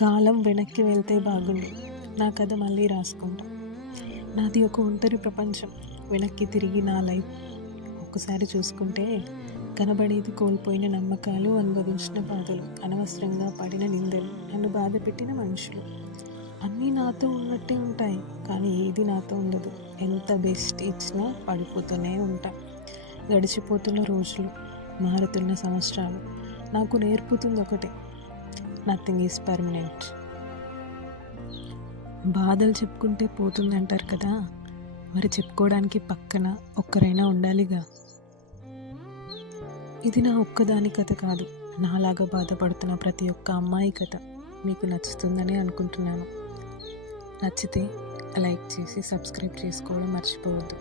కాలం వెనక్కి వెళ్తే బాగుండు, నా కథ మళ్ళీ రాసుకుంటా. నాది ఒక ఒంటరి ప్రపంచం. వెనక్కి తిరిగి నా లైఫ్ ఒక్కసారి చూసుకుంటే కనబడేది కోల్పోయిన నమ్మకాలు, అనుభవించిన బాధలు, అనవసరంగా పడిన నిందలు, నన్ను బాధ పెట్టిన మనుషులు. అన్నీ నాతో ఉన్నట్టే ఉంటాయి, కానీ ఏది నాతో ఉండదు. ఎంత బెస్ట్ ఇచ్చినా పడిపోతూనే ఉంటా. గడిచిపోతున్న రోజులు, మారుతున్న సంవత్సరాలు నాకు నేర్పుతుంది ఒకటే: నథింగ్ ఈజ్ పర్మనెంట్. బాధలు చెప్పుకుంటే పోతుంది అంటారు కదా, మరి చెప్పుకోవడానికి పక్కన ఒక్కరైనా ఉండాలిగా. ఇది నా ఒక్కదాని కథ కాదు, నాలాగా బాధపడుతున్న ప్రతి ఒక్క అమ్మాయి కథ. మీకు నచ్చుతుందని అనుకుంటున్నాను. నచ్చితే లైక్ చేసి సబ్స్క్రైబ్ చేసుకోవడం మర్చిపోవద్దు.